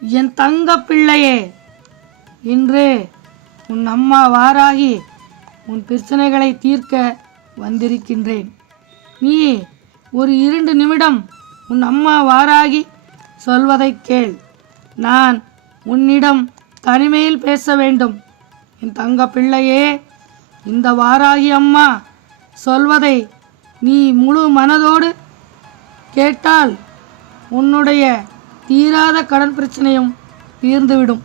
என் தங்க பிள்ளையே, இன்று உன் அம்மா வாராகி உன் பிரச்சனைகளை தீர்க்க வந்திருக்கின்றேன். நீ ஒரு 2 நிமிடம் உன் அம்மா வாராகி சொல்வதை கேள். நான் உன்னிடம் தனிமையில் பேச வேண்டும். என் தங்க பிள்ளையே, இந்த வாராகி அம்மா சொல்வதை நீ முழு மனதோடு கேட்டால் உன்னுடைய தீராத கடன் பிரச்சனையும் தீர்ந்துவிடும்.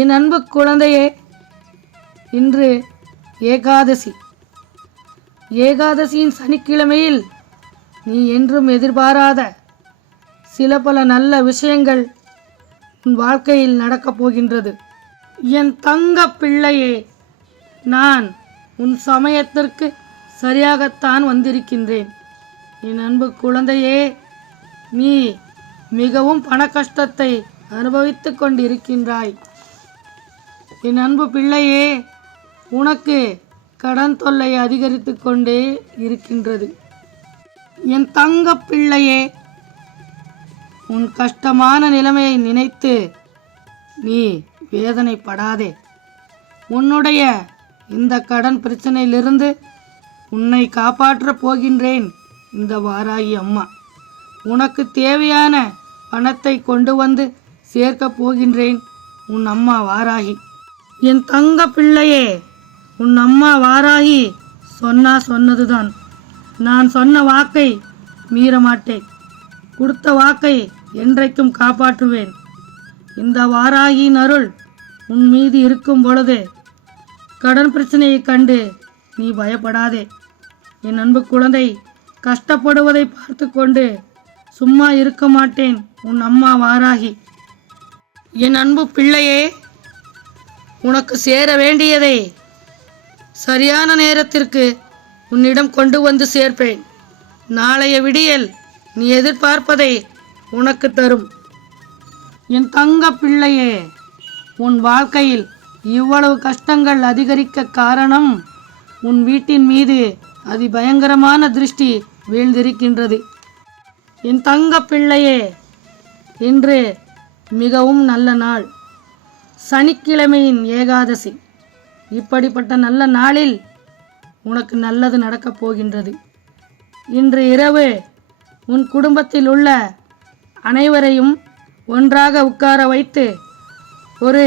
என் அன்பு குழந்தையே, இன்று ஏகாதசி. ஏகாதசியின் சனிக்கிழமையில் நீ என்றும் எதிர்பாராத சில பல நல்ல விஷயங்கள் உன் வாழ்க்கையில் நடக்கப் போகின்றது. என் தங்க பிள்ளையே, நான் உன் சமயத்திற்கு சரியாகத்தான் வந்திருக்கின்றேன். என் அன்பு குழந்தையே, நீ மிகவும் பண கஷ்டத்தை அனுபவித்து கொண்டிருக்கின்றாய். என் அன்பு பிள்ளையே, உனக்கு கடன் தொல்லை அதிகரித்து கொண்டே இருக்கின்றது. என் தங்க பிள்ளையே, உன் கஷ்டமான நிலைமையை நினைத்து நீ வேதனைப்படாதே. உன்னுடைய இந்த கடன் பிரச்சனையிலிருந்து உன்னை காப்பாற்றப் போகின்றேன் இந்த வாராகி அம்மா. உனக்கு தேவையான பணத்தை கொண்டு வந்து சேர்க்கப் போகின்றேன் உன் அம்மா வாராகி. என் தங்க பிள்ளையே, உன் அம்மா வாராகி சொன்னதுதான். நான் சொன்ன வாக்கை மீற மாட்டேன். கொடுத்த வாக்கை என்றைக்கும் காப்பாற்றுவேன். இந்த வாராகியின் அருள் உன் மீது இருக்கும் பொழுது கடன் பிரச்சனையை கண்டு நீ பயப்படாதே. என் அன்பு குழந்தை, கஷ்டப்படுவதை பார்த்து கொண்டு சும்மா இருக்க மாட்டேன் உன் அம்மா வாராகி. என் அன்பு பிள்ளையே, உனக்கு சேர வேண்டியதை சரியான நேரத்திற்கு உன்னிடம் கொண்டு வந்து சேர்ப்பேன். நாளைய விடியல் நீ எதிர்பார்ப்பதை உனக்கு தரும். என் தங்க பிள்ளையே, உன் வாழ்க்கையில் இவ்வளவு கஷ்டங்கள் அதிகரிக்க காரணம் உன் வீட்டின் மீது அதிபயங்கரமான திருஷ்டி வீழ்ந்திருக்கின்றது. என் தங்க பிள்ளையே, இன்று மிகவும் நல்ல நாள். சனிக்கிழமையின் ஏகாதசி. இப்படிப்பட்ட நல்ல நாளில் உனக்கு நல்லது நடக்கப் போகின்றது. இன்று இரவு உன் குடும்பத்தில் உள்ள அனைவரையும் ஒன்றாக உட்கார வைத்து ஒரு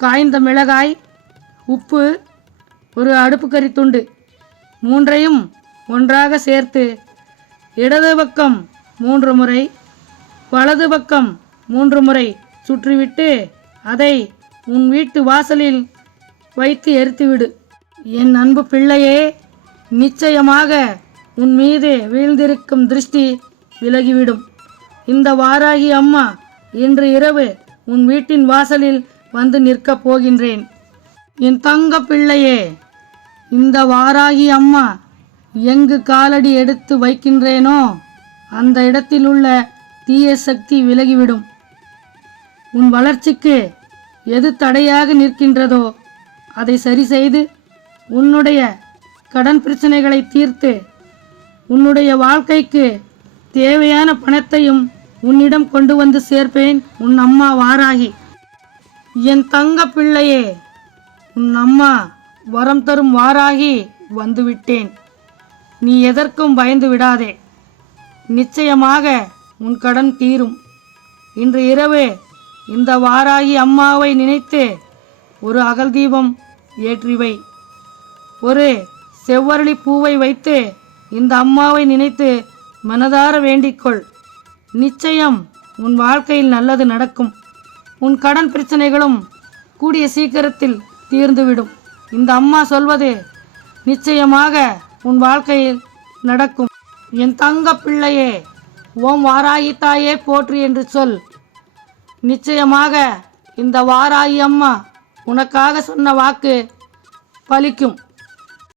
காய்ந்த மிளகாய், உப்பு, ஒரு அடுப்புக்கறி துண்டு 3ஐயும் ஒன்றாக சேர்த்து இடது பக்கம் 3 முறை, வலது பக்கம் 3 முறை சுற்றிவிட்டு அதை உன் வீட்டு வாசலில் வைத்து எரித்துவிடு. என் அன்பு பிள்ளையே, நிச்சயமாக உன் மீது வீழ்ந்திருக்கும் திருஷ்டி விலகிவிடும். இந்த வாராகி அம்மா இன்று இரவு உன் வீட்டின் வாசலில் வந்து நிற்கப் போகின்றேன். என் தங்க பிள்ளையே, இந்த வாராகி அம்மா எங்கு காலடி எடுத்து வைக்கின்றேனோ அந்த இடத்தில் உள்ள தீய சக்தி விலகிவிடும். உன் வளர்ச்சிக்கு எது தடையாக நிற்கின்றதோ அதை சரி செய்து உன்னுடைய கடன் பிரச்சனைகளை தீர்த்து உன்னுடைய வாழ்க்கைக்கு தேவையான பணத்தையும் உன்னிடம் கொண்டு வந்து சேர்ப்பேன் உன் அம்மா வாராகி. என் தங்க பிள்ளையே, உன் அம்மா வரம் தரும் வாராகி வந்துவிட்டேன். நீ எதற்கும் பயந்து விடாதே. நிச்சயமாக உன் கடன் தீரும். இன்று இரவு இந்த வாராகி அம்மாவை நினைத்து ஒரு அகல் தீபம் ஏற்றிவை. ஒரு செவ்வரளி பூவை வைத்து இந்த அம்மாவை நினைத்து மனதார வேண்டிக்கொள். நிச்சயம் உன் வாழ்க்கையில் நல்லது நடக்கும். உன் கடன் பிரச்சனைகளும் கூடிய சீக்கிரத்தில் தீர்ந்துவிடும். இந்த அம்மா சொல்வது நிச்சயமாக உன் வாழ்க்கையில் நடக்கும். என் தங்க பிள்ளையே, ஓம் வாராகி தாயே போற்றி என்று சொல். நிச்சயமாக இந்த வாராகி அம்மா உனக்காக சொன்ன வாக்கு பலிக்கும்.